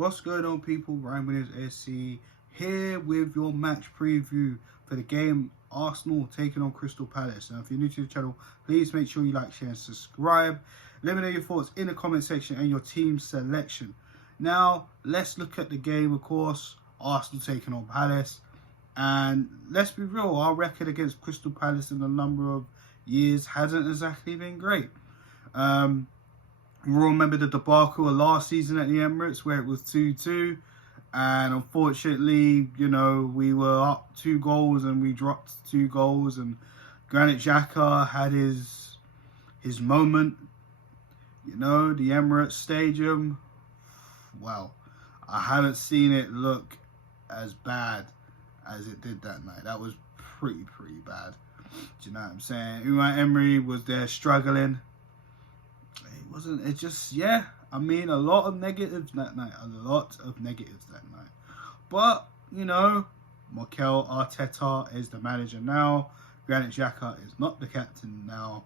What's going on, people? Ryan Williams ARSCRY here with your match preview for the game Arsenal taking on Crystal Palace. Now, if you're new to the channel, please make sure you like, share and subscribe. Let me know your thoughts in the comment section and your team selection. Now, let's look at the game, of course. Arsenal taking on Palace. And let's be real, our record against Crystal Palace in a number of years hasn't exactly been great. We remember the debacle of last season at the Emirates where it was 2-2. And unfortunately, you know, we were up 2 goals and we dropped 2 goals. And Granit Xhaka had his moment. You know, the Emirates Stadium. Well, I haven't seen it look as bad as it did that night. That was pretty bad. Do you know what I'm saying? Unai Emery was there struggling. I mean, a lot of negatives that night. But, you know, Mikel Arteta is the manager now. Granit Xhaka is not the captain now.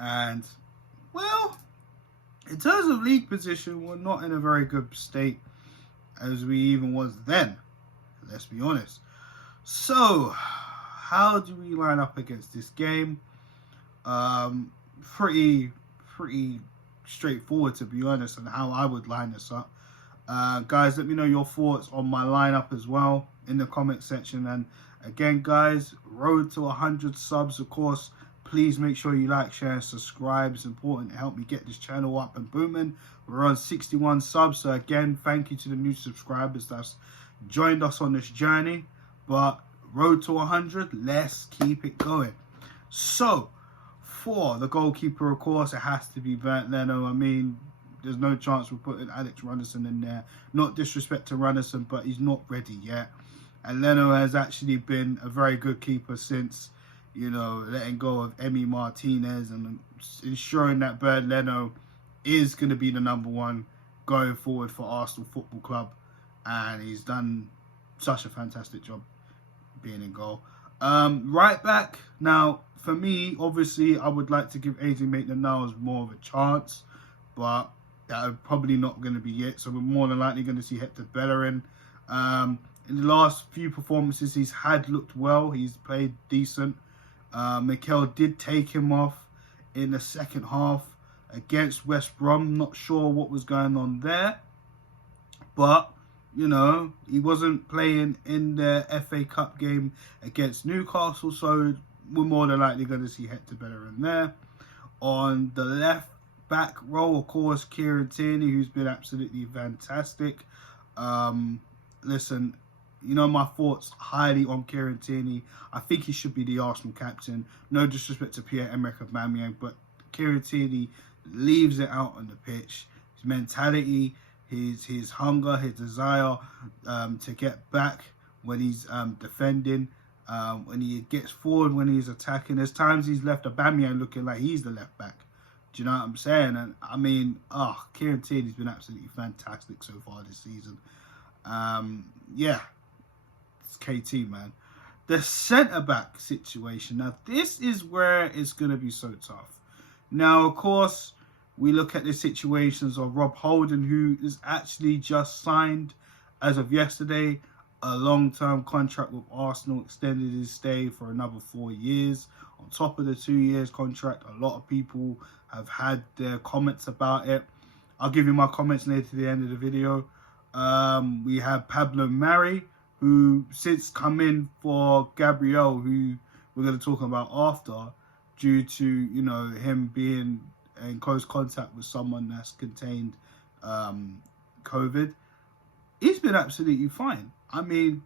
And, well, in terms of league position, we're not in a very good state as we even was then. Let's be honest. So, how do we line up against this game? Pretty straightforward, to be honest, and how I would line this up. Guys, let me know your thoughts on my lineup as well in the comment section. And again, guys, road to 100 subs, of course. Please make sure you like, share and subscribe. It's important to help me get this channel up and booming. We're on 61 subs, so again, thank you to the new subscribers that's joined us on this journey. But road to 100, let's keep it going. So, for the goalkeeper, of course, it has to be Bernd Leno. I mean, there's no chance we're putting Alex Runnison in there. Not disrespect to Runnison, but he's not ready yet. And Leno has actually been a very good keeper since, you know, letting go of Emi Martinez and ensuring that Bernd Leno is going to be the #1 going forward for Arsenal Football Club. And he's done such a fantastic job being in goal. Right back, now, for me, obviously, I would like to give AJ Maitland-Niles more of a chance, but that is probably not going to be it. So we're more than likely going to see Hector Bellerin. In the last few performances, he's had looked well. He's played decent. Mikel did take him off in the second half against West Brom. Not sure what was going on there, but you know, he wasn't playing in the FA Cup game against Newcastle, so we're more than likely going to see Hector Bellerin there. On the left back role, of course, Kieran Tierney, who's been absolutely fantastic. Listen, you know my thoughts highly on Kieran Tierney. I think he should be the Arsenal captain. No disrespect to Pierre-Emerick Aubameyang, but Kieran Tierney leaves it out on the pitch. His mentality, his hunger, his desire to get back when he's defending, when he gets forward, when he's attacking. There's times he's left Aubameyang looking like he's the left back. Do you know what I'm saying? And I mean, Kieran Tierney's been absolutely fantastic so far this season. Yeah, it's KT, man. The centre-back situation. Now, this is where it's going to be so tough. Now, of course, we look at the situations of Rob Holding, who is actually just signed, as of yesterday, a long-term contract with Arsenal, extended his stay for another 4 years. On top of the 2 years contract, a lot of people have had their comments about it. I'll give you my comments near to the end of the video. We have Pablo Mari, who since come in for Gabriel, who we're going to talk about after, due to, you know, him being in close contact with someone that's contained COVID. He's been absolutely fine. I mean,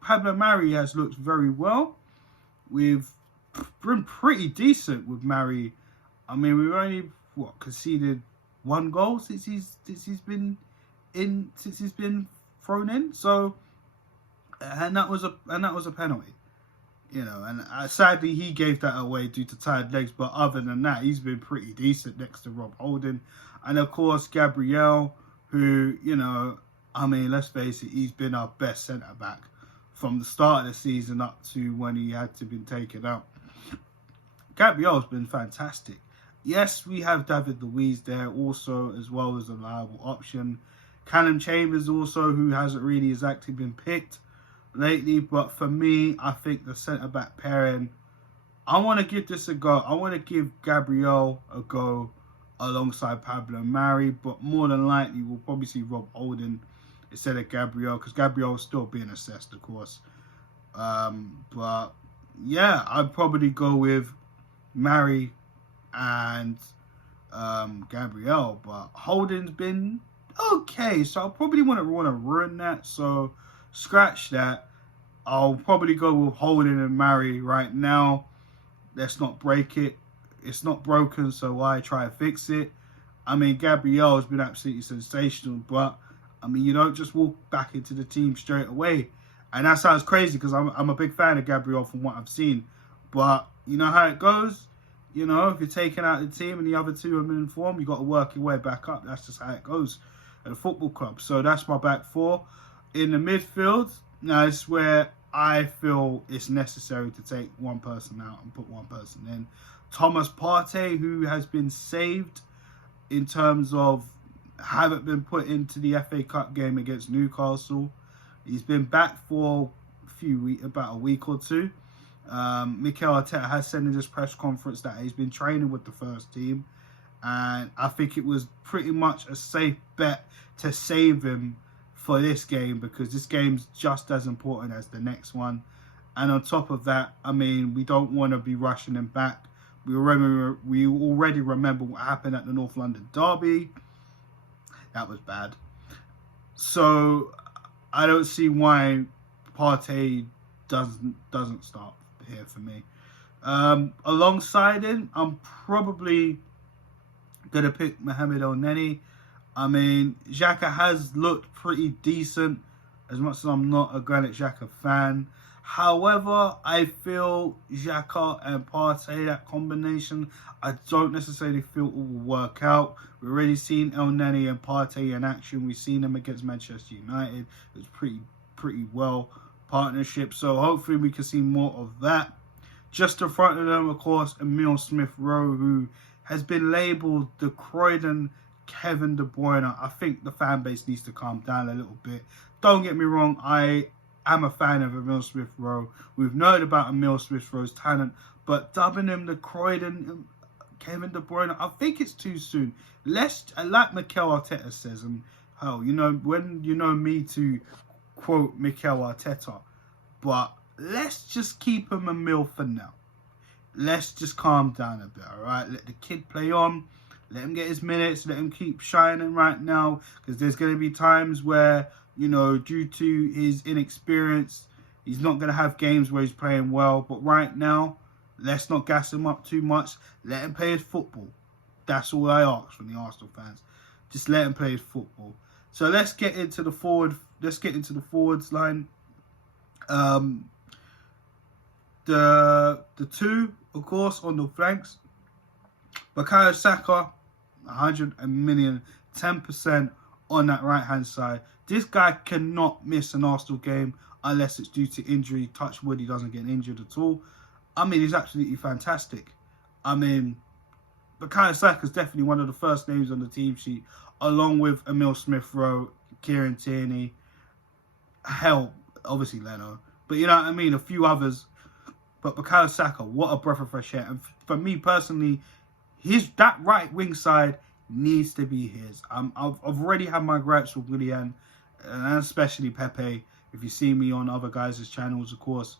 Pablo Mari has looked very well. We've been pretty decent with Mari. I mean, we've only conceded 1 goal since he's been thrown in. So, and that was a penalty. You know, and sadly he gave that away due to tired legs. But other than that, he's been pretty decent next to Rob Holding. And of course, Gabriel, who, you know, I mean, let's face it, he's been our best centre-back from the start of the season up to when he had to be taken out. Gabriel's been fantastic. Yes, we have David Luiz there also, as well as a reliable option. Callum Chambers also, who hasn't really exactly been picked lately. But for me, I think the centre-back pairing, I want to give this a go. I want to give Gabriel a go alongside Pablo Mari, but more than likely we'll probably see Rob Holding instead of Gabriel, because Gabriel is still being assessed, of course. But yeah, I'd probably go with Mari and Gabriel, but Holding's been okay, so I probably want to ruin that, so scratch that. I'll probably go with Holding and Mari right now. Let's not break it. It's not broken, so why try to fix it? I mean, Gabriel has been absolutely sensational, but I mean, you don't just walk back into the team straight away. And that sounds crazy because I'm a big fan of Gabriel from what I've seen. But you know how it goes. You know, if you're taking out the team and the other two are in form, you got to work your way back up. That's just how it goes at a football club. So that's my back four. In the midfield, now it's where I feel it's necessary to take one person out and put one person in. Thomas Partey, who has been saved in terms of haven't been put into the FA Cup game against Newcastle. He's been back for about a week or two. Mikel Arteta has said in this press conference that he's been training with the first team, and I think it was pretty much a safe bet to save him for this game, because this game's just as important as the next one. And on top of that, I mean, we don't want to be rushing him back. We already remember what happened at the North London derby. That was bad. So I don't see why Partey doesn't start here for me. Alongside him, I'm probably gonna pick Mohamed El-Neni. I mean, Xhaka has looked pretty decent, as much as I'm not a Granit Xhaka fan. However, I feel Xhaka and Partey, that combination, I don't necessarily feel it will work out. We've already seen El-Neni and Partey in action. We've seen them against Manchester United. It was pretty well partnership. So hopefully we can see more of that. Just in front of them, of course, Emile Smith-Rowe, who has been labelled the Croydon Kevin De Bruyne. I think the fan base needs to calm down a little bit. Don't get me wrong, I'm a fan of Emile Smith-Rowe. We've known about Emile Smith-Rowe's talent, but dubbing him the Croydon Kevin De Bruyne, I think it's too soon. Like Mikel Arteta says, and hell, you know, when you know me to quote Mikel Arteta, but let's just keep him Emile for now. Let's just calm down a bit, all right? Let the kid play on. Let him get his minutes. Let him keep shining right now, because there's going to be times where, you know, due to his inexperience, he's not going to have games where he's playing well. But right now, let's not gas him up too much. Let him play his football. That's all I ask from the Arsenal fans. Just let him play his football. So let's get into the forward. Let's get into the forwards line. The two, of course, on the flanks. Bukayo Saka, 10% on that right-hand side. This guy cannot miss an Arsenal game unless it's due to injury. Touch wood, he doesn't get injured at all. I mean, he's absolutely fantastic. I mean, Bukayo Saka is definitely one of the first names on the team sheet, along with Emile Smith-Rowe, Kieran Tierney, hell, obviously Leno. But you know what I mean, a few others. But Bukayo Saka, what a breath of fresh air. And for me personally, that right wing side needs to be his. I've already had my gripes with Willian, and especially Pepe. If you see me on other guys' channels, of course.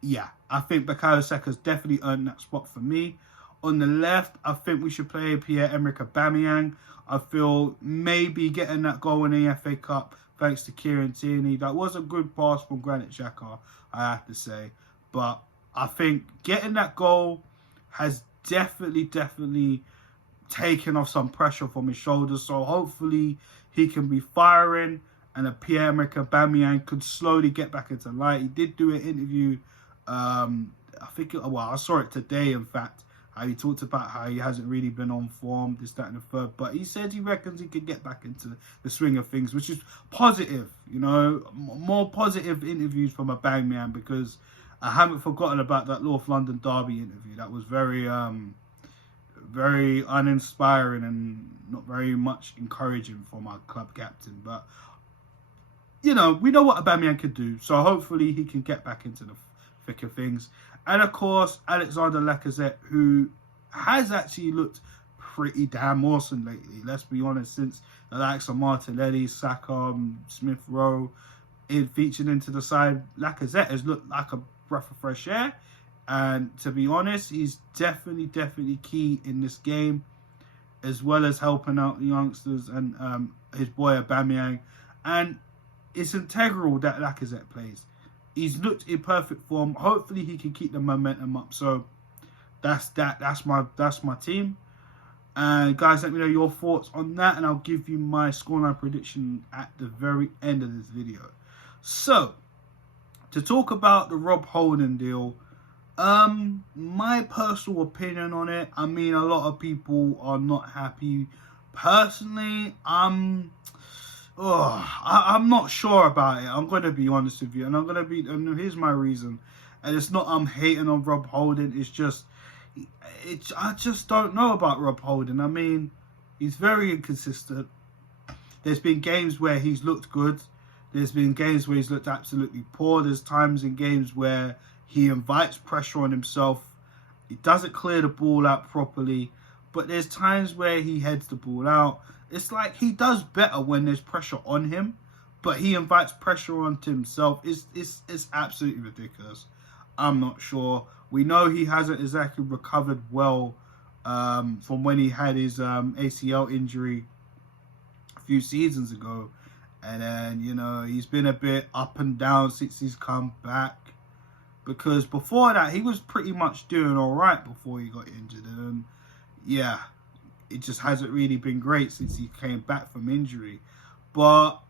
Yeah, I think Bukayo Saka's definitely earned that spot for me. On the left, I think we should play Pierre-Emerick Aubameyang. I feel maybe getting that goal in the FA Cup thanks to Kieran Tierney. That was a good pass from Granit Xhaka, I have to say. But I think getting that goal has definitely taken off some pressure from his shoulders. So hopefully he can be firing, and a Pierre-Emerick Aubameyang could slowly get back into light. He did do an interview, I saw it today, in fact, how he talked about how he hasn't really been on form, this, that, and the third. But he said he reckons he could get back into the swing of things, which is positive, you know, more positive interviews from Aubameyang, because I haven't forgotten about that North London derby interview. That was very very uninspiring and not very much encouraging for my club captain. But, you know, we know what Aubameyang can do. So hopefully he can get back into the thick of things. And, of course, Alexander Lacazette, who has actually looked pretty damn awesome lately. Let's be honest, since the likes of Martinelli, Saka, Smith Rowe featured into the side, Lacazette has looked like a breath of fresh air. And to be honest, he's definitely key in this game, as well as helping out the youngsters and his boy Aubameyang. And it's integral that Lacazette plays. He's looked in perfect form. Hopefully, he can keep the momentum up. So that's that. That's my team. And guys, let me know your thoughts on that, and I'll give you my scoreline prediction at the very end of this video. So, to talk about the Rob Holding deal. My personal opinion on it, I mean, a lot of people are not happy. Personally, I'm not sure about it. I'm going to be honest with you, and here's my reason. And it's not I'm hating on Rob Holding. I just don't know about Rob Holding. I mean, he's very inconsistent. There's been games where he's looked good. There's been games where he's looked absolutely poor. There's times in games where he invites pressure on himself. He doesn't clear the ball out properly. But there's times where he heads the ball out. It's like he does better when there's pressure on him. But he invites pressure onto himself. It's absolutely ridiculous. I'm not sure. We know he hasn't exactly recovered well from when he had his ACL injury a few seasons ago. And then, you know, he's been a bit up and down since he's come back. Because before that, he was pretty much doing all right before he got injured. And yeah, it just hasn't really been great since he came back from injury. But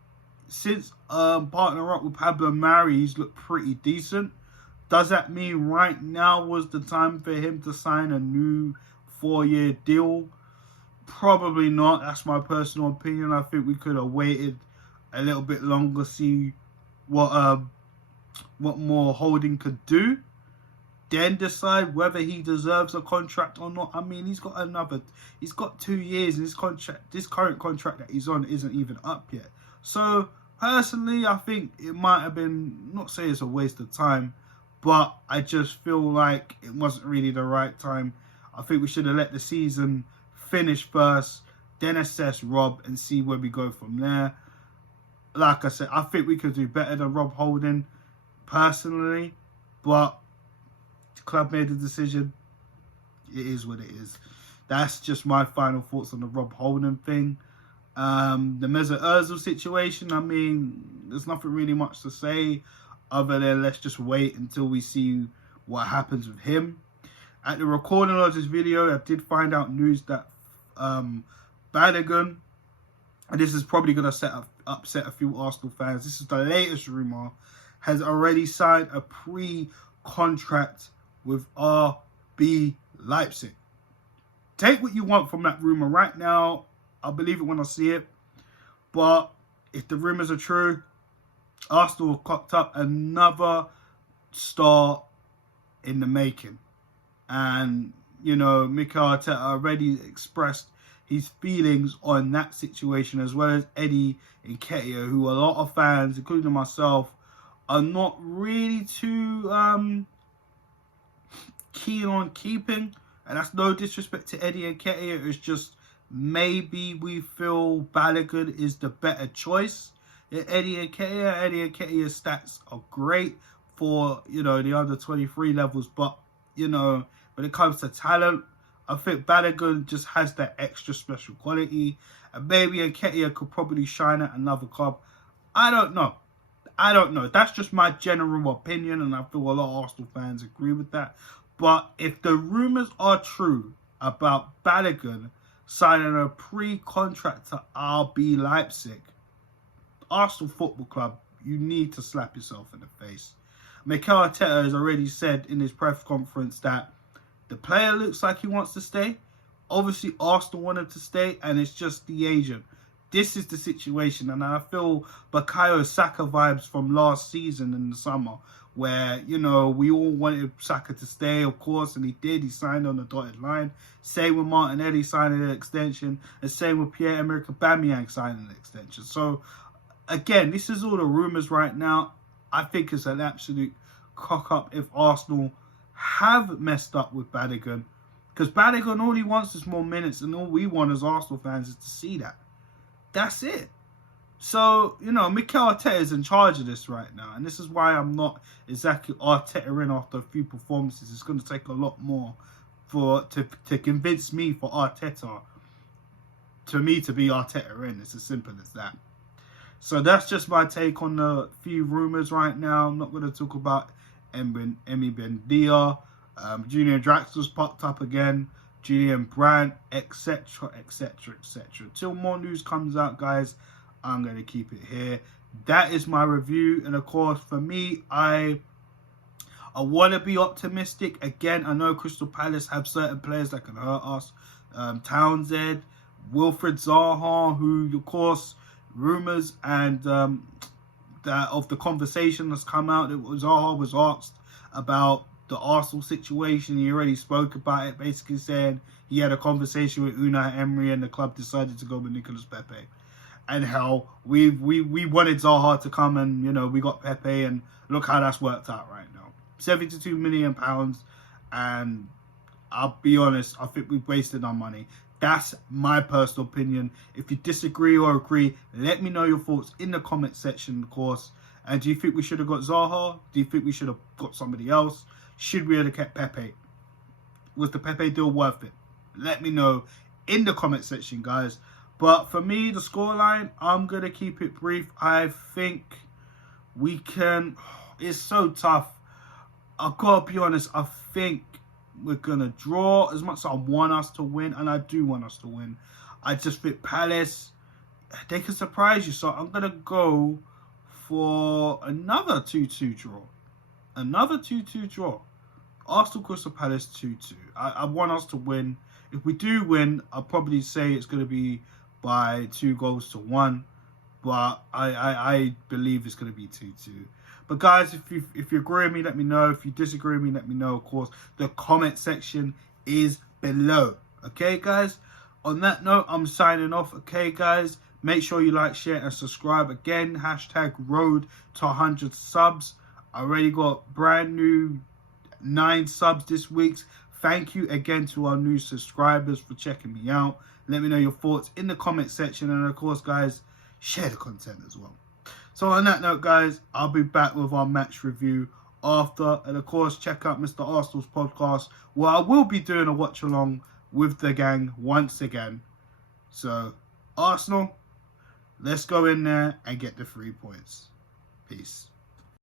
since partnering up with Pablo Mari, he's looked pretty decent. Does that mean right now was the time for him to sign a new 4-year deal? Probably not. That's my personal opinion. I think we could have waited a little bit longer, see what more Holding could do, then decide whether he deserves a contract or not. I mean, he's got 2 years in his contract. This current contract that he's on isn't even up yet. So personally, I think it might have been, not say it's a waste of time, but I just feel like it wasn't really the right time. I think we should have let the season finish first, then assess Rob and see where we go from there. Like I said, I think we could do better than Rob Holding personally, but the club made a decision. It is what it is. That's just my final thoughts on the Rob Holding thing. The Mesut Ozil situation, I mean, there's nothing really much to say other than let's just wait until we see what happens with him. At the recording of this video, I did find out news that Balogun, and this is probably going to upset a few Arsenal fans, this is the latest rumour, has already signed a pre-contract with RB Leipzig. Take what you want from that rumour. Right now, I'll believe it when I see it. But if the rumours are true, Arsenal have cocked up another star in the making. And, you know, Mikel Arteta already expressed his feelings on that situation, as well as Eddie Nketiah, who a lot of fans, including myself, are not really too keen on keeping. And that's no disrespect to Eddie Nketiah. It's just maybe we feel Balogun is the better choice. Eddie Nketiah's stats are great for, you know, the under 23 levels, but, you know, when it comes to talent, I think Balogun just has that extra special quality, and maybe Nketiah could probably shine at another club. I don't know. That's just my general opinion, and I feel a lot of Arsenal fans agree with that. But if the rumours are true about Balogun signing a pre-contract to RB Leipzig, Arsenal Football Club, you need to slap yourself in the face. Mikel Arteta has already said in his press conference that the player looks like he wants to stay. Obviously, Arsenal want him to stay, and it's just the agent. This is the situation, and I feel Bukayo Saka vibes from last season in the summer, where, you know, we all wanted Saka to stay, of course, and he did. He signed on the dotted line. Same with Martinelli signing an extension, and same with Pierre-Emerick Aubameyang signing an extension. So, again, this is all the rumours right now. I think it's an absolute cock-up if Arsenal have messed up with Balogun. Because Balogun, all he wants is more minutes, and all we want as Arsenal fans is to see that. That's it. So, you know, Mikel Arteta is in charge of this right now. And this is why I'm not exactly Arteta in after a few performances. It's going to take a lot more to convince me for Arteta, to me to be Arteta in. It's as simple as that. So that's just my take on the few rumours right now. I'm not going to talk about Emi Buendia. Julian Draxler's popped up again. Julian Brandt, etc., etc., etc. Till more news comes out, guys, I'm going to keep it here. That is my review. And of course, for me, I want to be optimistic. Again, I know Crystal Palace have certain players that can hurt us. Townsend, Wilfried Zaha, who, of course, rumours and that of the conversation that's come out, Zaha was asked about the Arsenal situation. He already spoke about it, basically saying he had a conversation with Unai Emery and the club decided to go with Nicolas Pepe. And how we wanted Zaha to come, and, you know, we got Pepe, and look how that's worked out right now. £72 million, and I'll be honest, I think we've wasted our money. That's my personal opinion. If you disagree or agree, let me know your thoughts in the comment section, of course. And do you think we should have got Zaha? Do you think we should have got somebody else? Should we have kept Pepe? Was the Pepe deal worth it? Let me know in the comment section, guys. But for me, the scoreline, I'm going to keep it brief. I think we can... It's so tough. I've got to be honest. I think we're going to draw, as much as I want us to win. And I do want us to win. I just think Palace, they can surprise you. So I'm going to go for another 2-2 draw. Another 2-2 draw. Arsenal Crystal Palace 2-2. I want us to win. If we do win, I'll probably say it's going to be by 2-1, but I believe it's going to be 2-2. But guys, if you agree with me, let me know. If you disagree with me, let me know. Of course, the comment section is below. Okay, guys. On that note, I'm signing off. Okay, guys. Make sure you like, share, and subscribe. Again, #road to 100 subs. I already got brand new 9 subs this week. Thank you again to our new subscribers for checking me out. Let me know your thoughts in the comment section. And of course, guys, share the content as well. So on that note, guys, I'll be back with our match review after. And of course, check out Mr. Arsenal's podcast, where I will be doing a watch along with the gang once again. So, Arsenal, let's go in there and get the 3 points. Peace.